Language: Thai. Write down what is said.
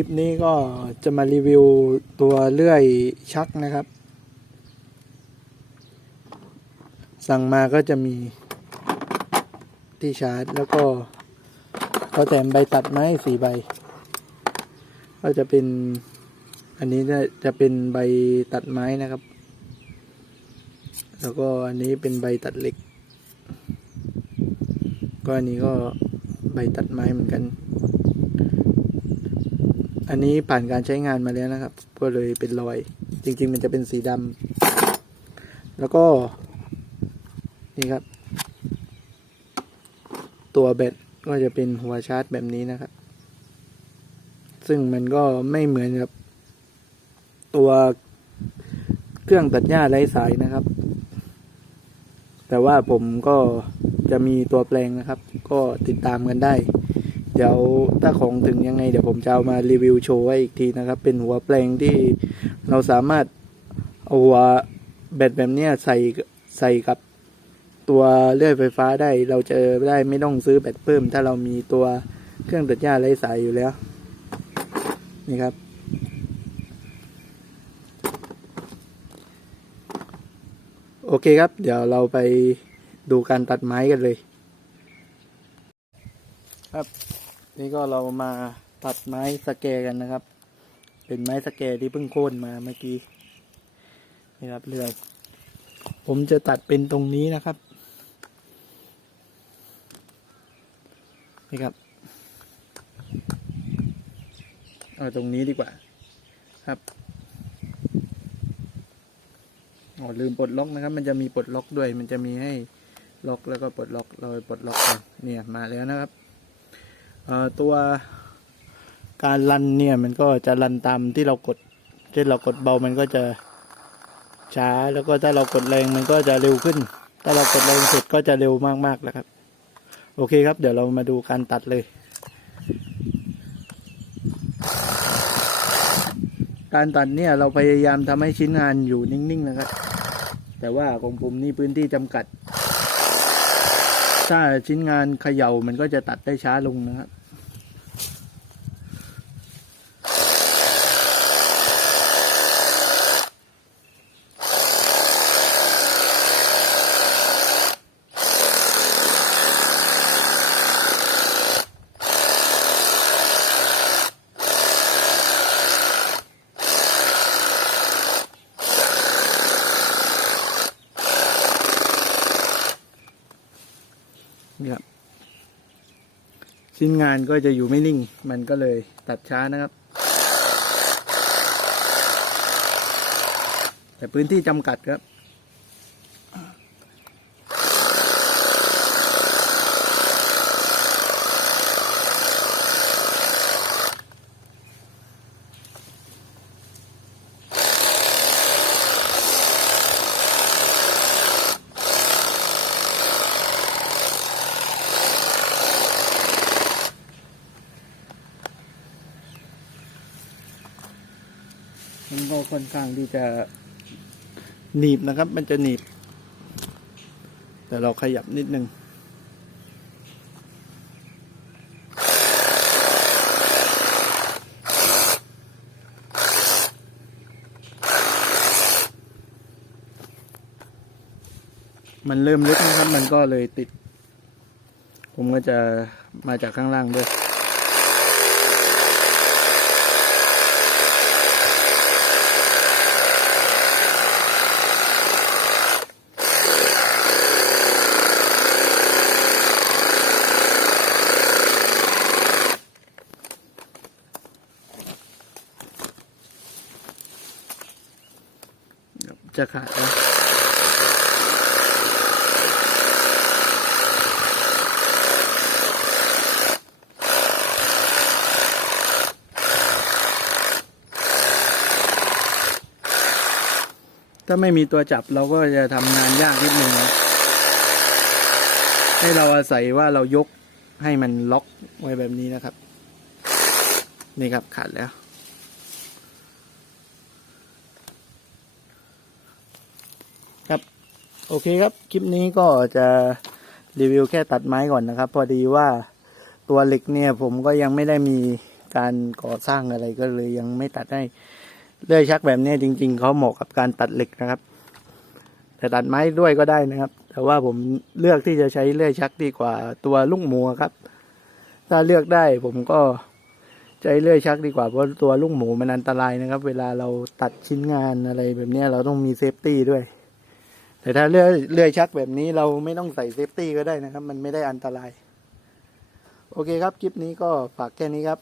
ลิปนี้ก็จะมารีวิวตัวเลื่อยชักนะครับ สั่งมาก็จะมีที่ชาร์จแล้วก็เขาแถมใบตัดไม้สี่ใบ ก็จะเป็น อันนี้จะจะเป็นใบตัดไม้นะครับ แล้วก็อันนี้เป็นใบตัดเหล็ก ก็อันนี้ก็ใบตัดไม้เหมือนกัน อันนี้ผ่านการใช้งานมาแล้วนะครับ ก็เลยเป็นรอย จริง ๆ มันจะเป็นสีดำแล้วก็นี่ครับ ตัวแบตก็จะเป็นหัวชาร์จแบบนี้นะครับ ซึ่งมันก็ไม่เหมือนกับตัวเครื่องตัดหญ้าไร้สายนะครับ แต่ว่าผมก็จะมีตัวแปลงนะครับ ก็ติดตามกันได้ เดี๋ยวถ้าของถึงยังไง เดี๋ยวผมจะเอามารีวิวโชว์ไว้อีกทีนะครับ เป็นหัวแปลงที่เราสามารถเอาหัวแบตแบบเนี้ยใส่ใส่กับตัวเลื่อยไฟฟ้าได้ เราจะได้ไม่ต้องซื้อแบตเพิ่ม ถ้าเรามีตัวเครื่องตัดหญ้าไร้สายอยู่แล้ว นี่ครับ โอเคครับ เดี๋ยวเราไปดูการตัดไม้กันเลยครับ นี่ก็เรามาตัดไม้สแกกันนะครับ เป็นไม้สแกที่เพิ่งโค่นมาเมื่อกี้นี่ครับเรื่อยผมจะตัดเป็นตรงนี้นะครับนี่ครับเอาตรงนี้ดีกว่าครับอ๋อลืมปลดล็อกนะครับ มันจะมีปลดล็อกด้วย มันจะมีให้ล็อกแล้วก็ปลดล็อกเราปลดล็อกกันเนี่ยมาแล้วนะครับ ตัวการรันเนี่ยมันก็จะรันตามที่เรากดเช่นเรากดเบามันก็จะช้าแล้วก็ถ้าเรากดแรงมันก็จะเร็วขึ้น ถ้าเรากดแรงสุดก็จะเร็วมากๆแล้วครับ โอเคครับ เดี๋ยวเรามาดูการตัดเลย การตัดเนี่ยเราพยายามทำให้ชิ้นงานอยู่นิ่งๆนะครับ แต่ว่าของผมนี่พื้นที่จำกัด ถ้าชิ้นงานเขย่ามันก็จะตัดได้ช้าลงนะครับ ชิ้นงานก็จะอยู่ไม่นิ่ง มันก็เลยตัดช้านะครับ แต่พื้นที่จำกัดครับ มันก็ค่อนข้างที่จะหนีบนะครับ มันจะหนีบ แต่เราขยับนิดนึงมันเริ่มลึกนะครับ มันก็เลยติด ผมก็จะมาจากข้างล่างด้วย จะขาดแล้วถ้าไม่มีตัวจับเราก็จะทำงานยากนิดนึงนะให้เราอาศัยว่าเรายกให้มันล็อกไว้แบบนี้นะครับ นี่ครับขาดแล้ว โอเคครับ คลิปนี้ก็จะรีวิวแค่ตัดไม้ก่อนนะครับ พอดีว่าตัวเหล็กเนี่ยผมก็ยังไม่ได้มีการก่อสร้างอะไรก็เลยยังไม่ตัดให้เลื่อยชักแบบนี้จริง ๆเขาเหมาะกับการตัดเหล็กนะครับ แต่ตัดไม้ด้วยก็ได้นะครับ แต่ว่าผมเลือกที่จะใช้เลื่อยชักดีกว่าตัวลูกหมูครับ ถ้าเลือกได้ผมก็ใช้เลื่อยชักดีกว่าเพราะตัวลูกหมูมันอันตรายนะครับ เวลาเราตัดชิ้นงานอะไรแบบนี้เราต้องมีเซฟตี้ด้วย แต่ถ้าเลื่อยเลื่อยชักแบบนี้เราไม่ต้องใส่เซฟตี้ก็ได้นะครับ มันไม่ได้อันตราย โอเคครับ คลิปนี้ก็ฝากแค่นี้ครับ